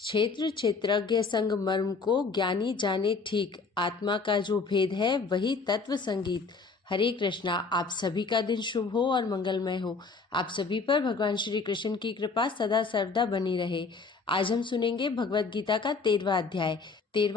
क्षेत्र क्षेत्रज्ञ संग मर्म को ज्ञानी जाने ठीक, आत्मा का जो भेद है वही तत्व संगीत। हरे कृष्णा। आप सभी का दिन शुभ हो और मंगलमय हो। आप सभी पर भगवान श्री कृष्ण की कृपा सदा सर्वदा बनी रहे। आज हम सुनेंगे भगवत गीता का 13वां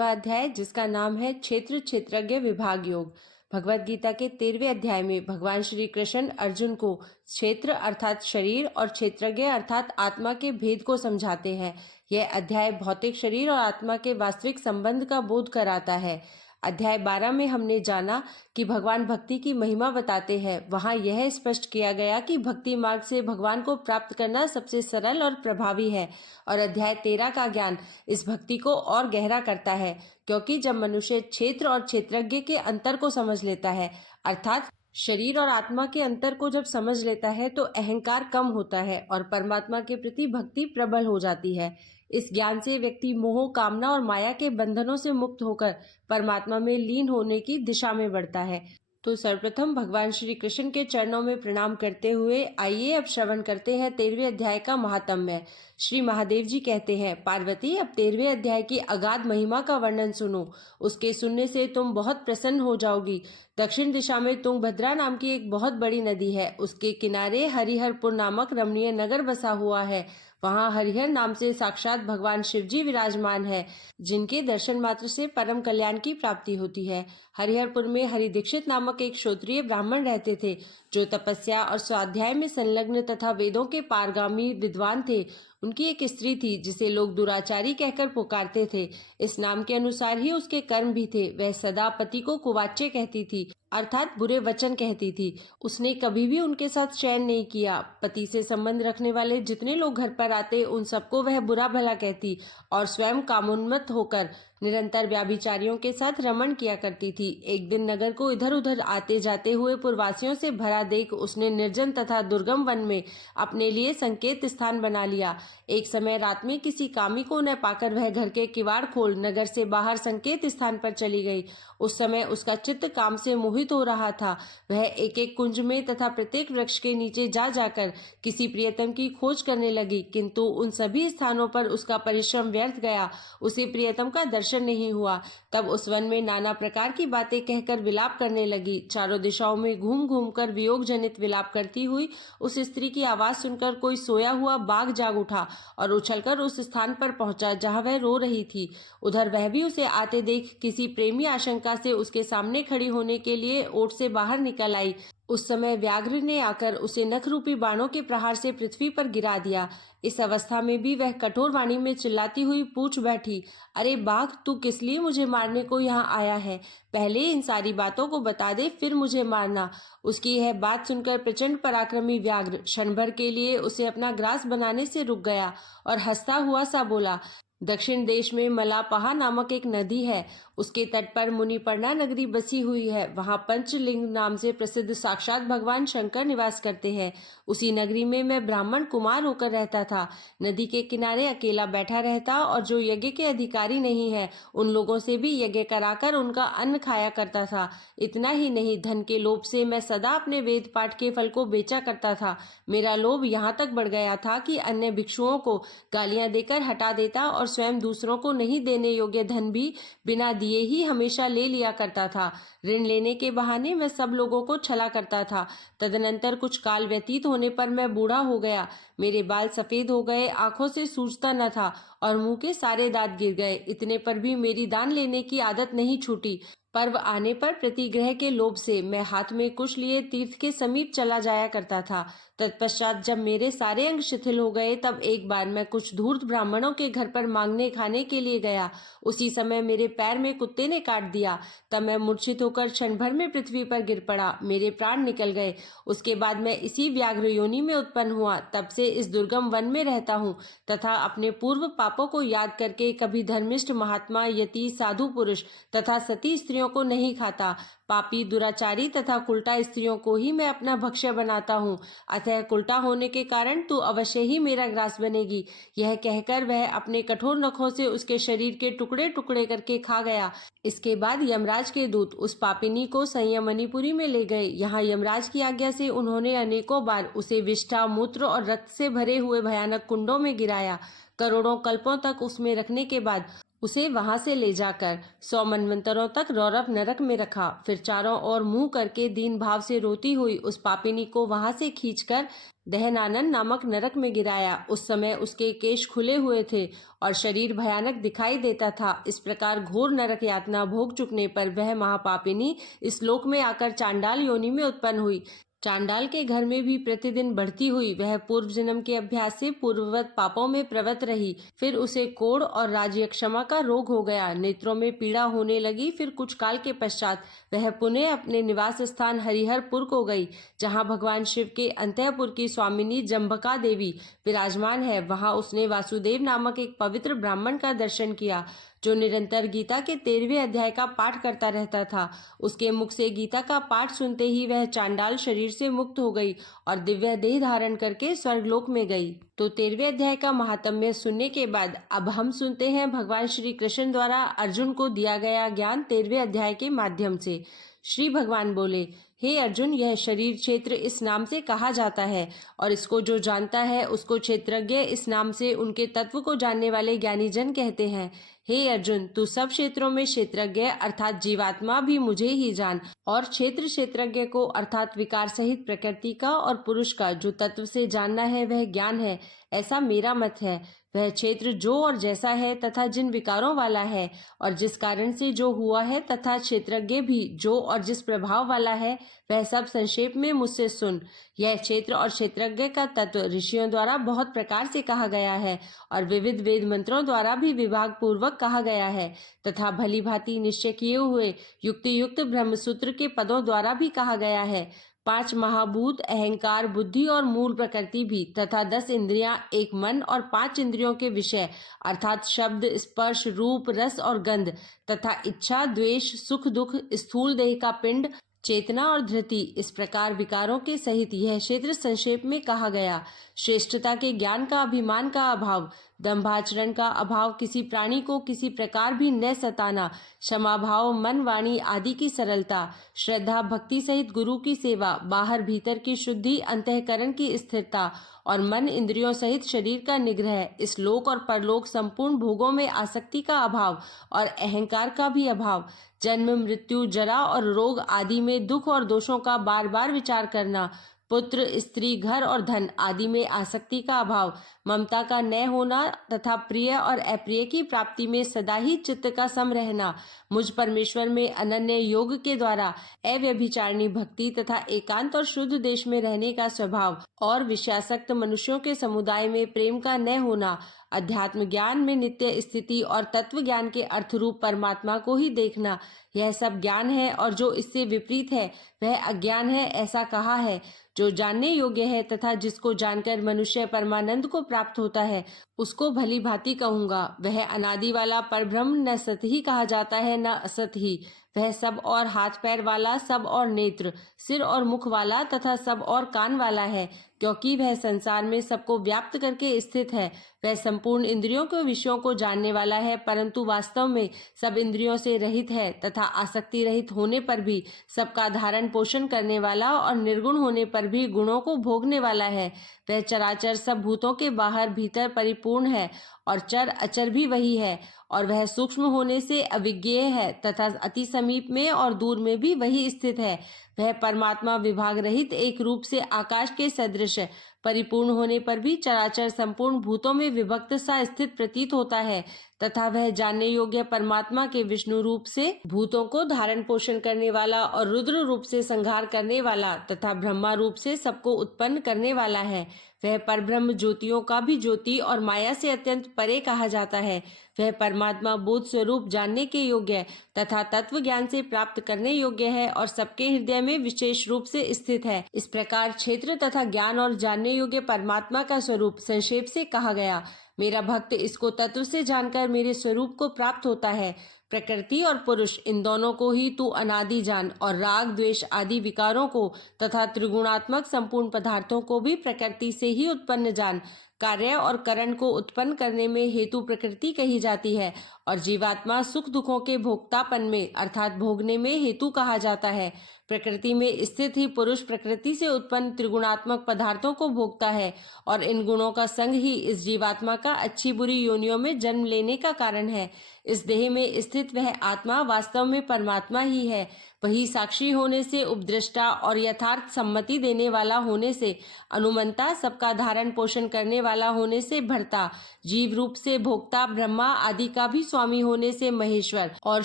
अध्याय जिसका नाम है क्षेत्र क्षेत्रज्ञ विभाग योग। भगवत गीता के 13वें अध्याय में भगवान श्री कृष्ण अर्जुन को क्षेत्र अर्थात शरीर और क्षेत्रज्ञ अर्थात आत्मा के भेद को समझाते हैं। यह अध्याय भौतिक शरीर और आत्मा के वास्तविक संबंध का बोध कराता है। अध्याय 12 में हमने जाना कि भगवान भक्ति की महिमा बताते हैं। वहां यह स्पष्ट किया गया कि भक्ति मार्ग से भगवान को प्राप्त करना सबसे सरल और प्रभावी है। और अध्याय 13 का ज्ञान इस भक्ति को और गहरा करता है, क्योंकि जब मनुष्य क्षेत्र और क्षेत्रज्ञ के अंतर को समझ लेता है, अर्थात शरीर और आत्मा के अंतर को जब समझ लेता है तो अहंकार कम होता है और परमात्मा के प्रति भक्ति प्रबल हो जाती है। इस ज्ञान से व्यक्ति मोह, कामना और माया के बंधनों से मुक्त होकर परमात्मा में लीन होने की दिशा में बढ़ता है। तो सर्वप्रथम भगवान श्री कृष्ण के चरणों में प्रणाम करते हुए आइए अब श्रवण करते हैं 13वें अध्याय का महात्म्य। श्री महादेव जी कहते हैं, पार्वती अब 13वें अध्याय की अगाध महिमा का वर्णन सुनो। उसके सुनने से तुम बहुत प्रसन्न हो जाओगी। दक्षिण दिशा में तुंगभद्रा नाम की एक बहुत बड़ी नदी है। उसके किनारे हरिहरपुर नामक रमणीय नगर बसा हुआ है। वहाँ हरिहर नाम से साक्षात भगवान शिव जी विराजमान है, जिनके दर्शन मात्र से परम कल्याण की प्राप्ति होती है। हरिहरपुर में हरि दीक्षित नामक एक क्षत्रिय ब्राह्मण रहते थे, जो तपस्या और स्वाध्याय में संलग्न तथा वेदों के पारगामी विद्वान थे। उनकी एक स्त्री थी जिसे लोग दुराचारी कहकर पुकारते थे। इस नाम के अनुसार ही उसके कर्म भी थे। वह सदा पति को कुवाच्य कहती थी, अर्थात बुरे वचन कहती थी। उसने कभी भी उनके साथ शयन नहीं किया। पति से संबंध रखने वाले जितने लोग घर पर आते उन सबको वह बुरा भला कहती और स्वयं कामोन्मत्त होकर निरंतर व्याभिचारियों के साथ रमण किया करती थी। एक दिन नगर को इधर उधर आते जाते हुए पुरवासियों से भरा देख उसने निर्जन तथा दुर्गम वन में अपने लिए संकेत स्थान बना लिया। एक समय रात में किसी कामी को न पाकर वह घर के किवाड़ खोल नगर से बाहर संकेत स्थान पर चली गई। उस समय उसका चित्त काम से मोहित हो रहा था। वह एक एक कुंज में तथा प्रत्येक वृक्ष के नीचे जा जाकर किसी प्रियतम की खोज करने लगी, किंतु उन सभी स्थानों पर उसका परिश्रम व्यर्थ गया। उसे प्रियतम का दर्शन नहीं हुआ। तब उस वन में नाना प्रकार की बातें कहकर विलाप करने लगी। चारों दिशाओं में घूम घूम कर वियोग जनित विलाप करती हुई उस स्त्री की आवाज सुनकर कोई सोया हुआ बाघ जाग उठा और उछलकर उस स्थान पर पहुंचा जहां वह रो रही थी। उधर वह भी उसे आते देख किसी प्रेमी आशंका से उसके सामने खड़ी होने के लिए ओट से बाहर निकल आई। उस समय व्याघ्र ने आकर उसे नख रूपी बाणों के प्रहार से पृथ्वी पर गिरा दिया। इस अवस्था में भी वह कठोर वाणी में चिल्लाती हुई पूछ बैठी, अरे बाघ, तू किस लिए मुझे मारने को यहाँ आया है? पहले इन सारी बातों को बता दे, फिर मुझे मारना। उसकी यह बात सुनकर प्रचंड पराक्रमी व्याघ्र क्षण भर के लिए उसे अपना ग्रास बनाने से रुक गया और हंसता हुआ सा बोला, दक्षिण देश में मलापहा नामक एक नदी है। उसके तट पर मुनिपर्णा नगरी बसी हुई है। वहां पंचलिंग नाम से प्रसिद्ध साक्षात भगवान शंकर निवास करते हैं। उसी नगरी में मैं ब्राह्मण कुमार होकर रहता था। नदी के किनारे अकेला बैठा रहता और जो यज्ञ के अधिकारी नहीं है उन लोगों से भी यज्ञ कराकर उनका अन्न खाया करता था। इतना ही नहीं, धन के लोभ से मैं सदा अपने वेद पाठ के फल को बेचा करता था। मेरा लोभ यहाँ तक बढ़ गया था कि अन्य भिक्षुओं को गालियां देकर हटा देता और स्वयं दूसरों को नहीं देने योग्य धन भी बिना दिए ही हमेशा ले लिया करता था। ऋण लेने के बहाने मैं सब लोगों को छला करता था। तदनंतर कुछ काल व्यतीत होने पर मैं बूढ़ा हो गया। मेरे बाल सफेद हो गए, आंखों से सूझता न था और मुंह के सारे दांत गिर गए। इतने पर भी मेरी दान लेने की आदत नहीं छूटी। पर्व आने पर प्रतिग्रह के लोभ से मैं हाथ में कुश लिए तीर्थ के समीप चला जाया करता था। तत्पश्चात जब मेरे सारे अंग शिथिल हो गए तब एक बार मैं कुछ धूर्त ब्राह्मणों के घर पर मांगने खाने के लिए गया। उसी समय मेरे पैर में कुत्ते ने काट दिया। तब मैं मूर्छित होकर क्षण भर में पृथ्वी पर गिर पड़ा। मेरे प्राण निकल गए। उसके बाद मैं इसी व्याघ्र योनि में उत्पन्न हुआ। तब से इस दुर्गम वन में रहता हूँ तथा अपने पूर्व पापों को याद करके कभी धर्मिष्ठ महात्मा, यति, साधु पुरुष तथा सती स्त्रियों को नहीं खाता। पापी, दुराचारी तथा कुल्टा स्त्रियों को ही मैं अपना भक्ष्य बनाता हूँ। अतः कुल्टा होने के कारण तू अवश्य ही मेरा ग्रास बनेगी। यह कहकर वह अपने कठोर नखों से उसके शरीर के टुकड़े टुकड़े करके खा गया। इसके बाद यमराज के दूत उस पापिनी को संयमनीपुरी में ले गए। यहाँ यमराज की आज्ञा से उन्होंने अनेकों बार उसे विष्ठा, मूत्र और रक्त से भरे हुए भयानक कुंडों में गिराया। करोड़ों कल्पों तक उसमें रखने के बाद उसे वहां से ले जाकर 100 मनवंतरों तक रौरव नरक में रखा। फिर चारों ओर मुंह करके दीन भाव से रोती हुई उस पापिनी को वहां से खींचकर दहनानन नामक नरक में गिराया। उस समय उसके केश खुले हुए थे और शरीर भयानक दिखाई देता था। इस प्रकार घोर नरक यातना भोग चुकने पर वह महापापिनी इस लोक में आकर चांडाल योनि में उत्पन्न हुई। चांडाल के घर में भी प्रतिदिन बढ़ती हुई वह पूर्व जन्म के अभ्यास से पूर्ववत पापों में प्रवृत्त रही। फिर उसे कोढ़ और राजयक्षमा का रोग हो गया, नेत्रों में पीड़ा होने लगी। फिर कुछ काल के पश्चात वह पुनः अपने निवास स्थान हरिहरपुर को गई, जहाँ भगवान शिव के अंतःपुर की स्वामिनी जम्भका देवी विराजमान है। वहां उसने वासुदेव नामक एक पवित्र ब्राह्मण का दर्शन किया, जो निरंतर गीता के 13वें अध्याय का पाठ करता रहता था। उसके मुख से गीता का पाठ सुनते ही वह चांडाल शरीर से मुक्त हो गई और दिव्य देह धारण करके स्वर्गलोक में गई। तो 13वें अध्याय का महात्म्य सुनने के बाद अब हम सुनते हैं भगवान श्री कृष्ण द्वारा अर्जुन को दिया गया ज्ञान 13वें अध्याय के माध्यम से। श्री भगवान बोले, हे अर्जुन, यह शरीर क्षेत्र इस नाम से कहा जाता है और इसको जो जानता है उसको क्षेत्रज्ञ इस नाम से उनके तत्व को जानने वाले ज्ञानी जन कहते हैं। हे अर्जुन, तू सब क्षेत्रों में क्षेत्रज्ञ अर्थात जीवात्मा भी मुझे ही जान, और क्षेत्रज्ञ को अर्थात विकार सहित प्रकृति का और पुरुष का जो तत्व से जानना है वह ज्ञान है, ऐसा मेरा मत है। वह क्षेत्र जो और जैसा है तथा जिन विकारों वाला है और जिस कारण से जो हुआ है, तथा क्षेत्रज्ञ भी जो और जिस प्रभाव वाला है, वह सब संक्षेप में मुझसे सुन। यह क्षेत्र और क्षेत्रज्ञ का तत्व ऋषियों द्वारा बहुत प्रकार से कहा गया है और विविध वेद मंत्रों द्वारा भी विभाग पूर्वक कहा गया है, तथा भली भांति निश्चय किए हुए युक्ति युक्त ब्रह्मसूत्र के पदों द्वारा भी कहा गया है। 5 महाभूत, अहंकार, बुद्धि और मूल प्रकृति भी, तथा 10 इंद्रियां, एक मन और 5 इंद्रियों के विषय अर्थात शब्द, स्पर्श, रूप, रस और गंध, तथा इच्छा, द्वेष, सुख दुख, स्थूल देह का पिंड, चेतना और धृति, इस प्रकार विकारों के सहित यह क्षेत्र संक्षेप में कहा गया। श्रेष्ठता के ज्ञान का अभिमान का अभाव, दंभाचरण का अभाव, किसी प्राणी को किसी प्रकार भी न सताना, क्षमा भाव, मन वाणी आदि की सरलता, श्रद्धा भक्ति सहित गुरु की सेवा, बाहर भीतर की शुद्धि, अंतःकरण की स्थिरता और मन इंद्रियों सहित शरीर का निग्रह, इस लोक और परलोक संपूर्ण भोगों में आसक्ति का अभाव और अहंकार का भी अभाव, जन्म मृत्यु जरा और रोग आदि में दुख और दोषों का बार बार विचार करना, पुत्र स्त्री घर और धन आदि में आसक्ति का अभाव, ममता का न होना तथा प्रिय और अप्रिय की प्राप्ति में सदा ही चित्त का सम रहना, मुझ परमेश्वर में अनन्य योग के द्वारा अव्यभिचारिणी भक्ति तथा एकांत और शुद्ध देश में रहने का स्वभाव और विषयासक्त मनुष्यों के समुदाय में प्रेम का न होना, अध्यात्म ज्ञान में नित्य स्थिति और तत्व ज्ञान के अर्थ रूप परमात्मा को ही देखना, यह सब ज्ञान है। और जो इससे विपरीत है वह अज्ञान है, ऐसा कहा है। जो जानने योग्य है तथा जिसको जानकर मनुष्य परमानंद को प्राप्त होता है, उसको भली भांति कहूंगा। वह अनादि वाला परब्रह्म न सत ही कहा जाता है न असत ही। वह सब और हाथ पैर वाला, सब और नेत्र, सिर और मुख वाला तथा सब और कान वाला है, क्योंकि वह संसार में सबको व्याप्त करके स्थित है। वह संपूर्ण इंद्रियों के विषयों को जानने वाला है, परंतु वास्तव में सब इंद्रियों से रहित है तथा आसक्ति रहित होने पर भी सबका धारण पोषण करने वाला और निर्गुण होने पर भी गुणों को भोगने वाला है। वह चराचर सब भूतों के बाहर भीतर परिपूर्ण है और चर अचर भी वही है, और वह सूक्ष्म होने से अविज्ञेय है तथा अति समीप में और दूर में भी वही स्थित है। वह परमात्मा विभाग रहित एक रूप से आकाश के सदृश परिपूर्ण होने पर भी चराचर संपूर्ण भूतों में विभक्त सा स्थित प्रतीत होता है, तथा वह जानने योग्य परमात्मा के विष्णु रूप से भूतों को धारण पोषण करने वाला और रुद्र रूप से संहार करने वाला तथा ब्रह्मा रूप से सबको उत्पन्न करने वाला है। वह परब्रह्म ज्योतियों का भी ज्योति और माया से अत्यंत परे कहा जाता है। वह परमात्मा बोध स्वरूप जानने के योग्य तथा तत्व ज्ञान से प्राप्त करने योग्य है और सबके हृदय में विशेष रूप से स्थित है। इस प्रकार क्षेत्र तथा ज्ञान और जानने योग्य परमात्मा का स्वरूप संक्षेप से कहा गया। मेरा भक्त इसको तत्व से जानकर मेरे स्वरूप को प्राप्त होता है। प्रकृति और पुरुष, इन दोनों को ही तू अनादि जान, और राग द्वेष आदि विकारों को तथा त्रिगुणात्मक संपूर्ण पदार्थों को भी प्रकृति से ही उत्पन्न जान। कार्य और करण को उत्पन्न करने में हेतु प्रकृति कही जाती है और जीवात्मा सुख दुखों के भोक्तापन में अर्थात भोगने में हेतु कहा जाता है। प्रकृति में स्थित ही पुरुष प्रकृति से उत्पन्न त्रिगुणात्मक पदार्थों को भोगता है और इन गुणों का संग ही इस जीवात्मा का अच्छी बुरी योनियों में जन्म लेने का कारण है। इस देह में स्थित वह आत्मा वास्तव में परमात्मा ही है। वही साक्षी होने से, उपद्रष्टा और यथार्थ सम्मति देने वाला होने से, अनुमंता, सबका धारण पोषण करने वाला होने से भर्ता, जीव रूप से भोक्ता, ब्रह्मा आदि का भी स्वामी होने से महेश्वर और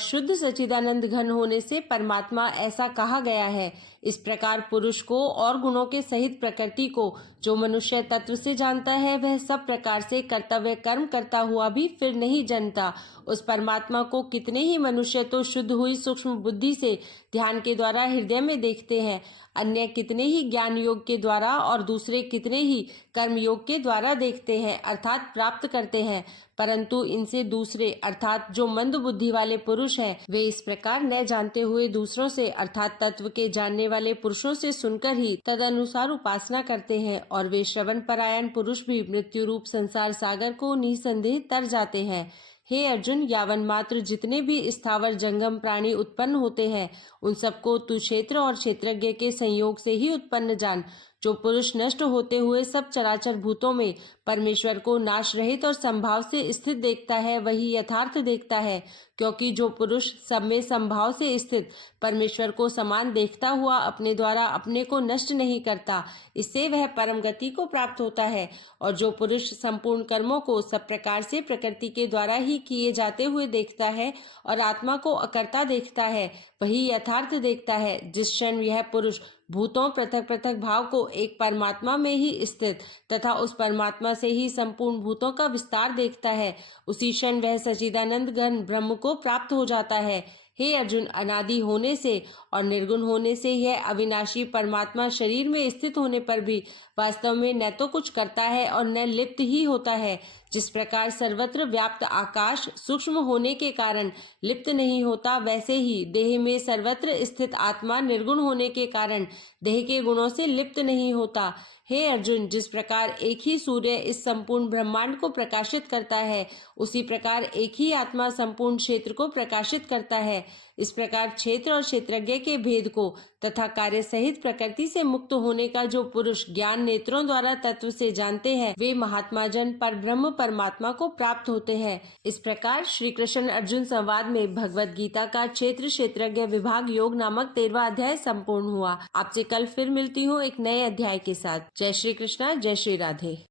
शुद्ध सच्चिदानंद घन होने से परमात्मा ऐसा कहा गया है। इस प्रकार पुरुष को और गुणों के सहित प्रकृति को जो मनुष्य तत्व से जानता है, वह सब प्रकार से कर्तव्य कर्म करता हुआ भी फिर नहीं जानता। उस परमात्मा को कितने ही मनुष्य तो शुद्ध हुई सूक्ष्म बुद्धि से ध्यान के द्वारा हृदय में देखते हैं, अन्य कितने ही ज्ञान योग के द्वारा और दूसरे कितने ही कर्म योग के द्वारा देखते हैं अर्थात प्राप्त करते हैं, परंतु इनसे दूसरे अर्थात जो मंद बुद्धि वाले पुरुष हैं, वे इस प्रकार न जानते हुए दूसरों से अर्थात तत्व के जानने वाले पुरुषों से सुनकर ही तद अनुसार उपासना करते हैं और वे श्रवण परायण पुरुष भी मृत्यु रूप संसार सागर को निसंदेह तर जाते हैं। हे अर्जुन, यावन मात्र जितने भी स्थावर जंगम प्राणी उत्पन्न होते हैं, उन सबको तू क्षेत्र और क्षेत्रज्ञ के संयोग से ही उत्पन्न जान। जो पुरुष नष्ट होते हुए सब चराचर भूतों में परमेश्वर को नाश रहित और संभाव से स्थित देखता है, वही यथार्थ देखता है, क्योंकि जो पुरुष सब में संभाव से स्थित परमेश्वर को समान देखता हुआ अपने द्वारा अपने को नष्ट नहीं करता, इससे वह परम गति को प्राप्त होता है। और जो पुरुष संपूर्ण कर्मों को सब प्रकार से प्रकृति के द्वारा ही किए जाते हुए देखता है और आत्मा को अकर्ता देखता है, वही यथार्थ देखता है। जिस क्षण यह पुरुष भूतों पृथक पृथक भाव को एक परमात्मा में ही स्थित तथा उस परमात्मा से ही संपूर्ण भूतों का विस्तार देखता है, उसी क्षण वह सच्चिदानंद घन ब्रह्म को प्राप्त हो जाता है। हे अर्जुन, अनादि होने से और निर्गुण होने से यह अविनाशी परमात्मा शरीर में स्थित होने पर भी वास्तव में न तो कुछ करता है और न लिप्त ही होता है। जिस प्रकार सर्वत्र व्याप्त आकाश सूक्ष्म होने के कारण लिप्त नहीं होता, वैसे ही देह में सर्वत्र स्थित आत्मा निर्गुण होने के कारण देह के गुणों से लिप्त नहीं होता। हे अर्जुन, जिस प्रकार एक ही सूर्य इस संपूर्ण ब्रह्मांड को प्रकाशित करता है, उसी प्रकार एक ही आत्मा संपूर्ण क्षेत्र को प्रकाशित करता है। इस प्रकार क्षेत्र और क्षेत्रज्ञ के भेद को तथा कार्य सहित प्रकृति से मुक्त होने का जो पुरुष ज्ञान नेत्रों द्वारा तत्व से जानते हैं, वे महात्मा जन पर ब्रह्म परमात्मा को प्राप्त होते हैं। इस प्रकार श्री कृष्ण अर्जुन संवाद में भगवत गीता का क्षेत्र क्षेत्रज्ञ विभाग योग नामक 13वां अध्याय संपूर्ण हुआ। आपसे कल फिर मिलती हूँ एक नए अध्याय के साथ। जय श्री कृष्णा, जय श्री राधे।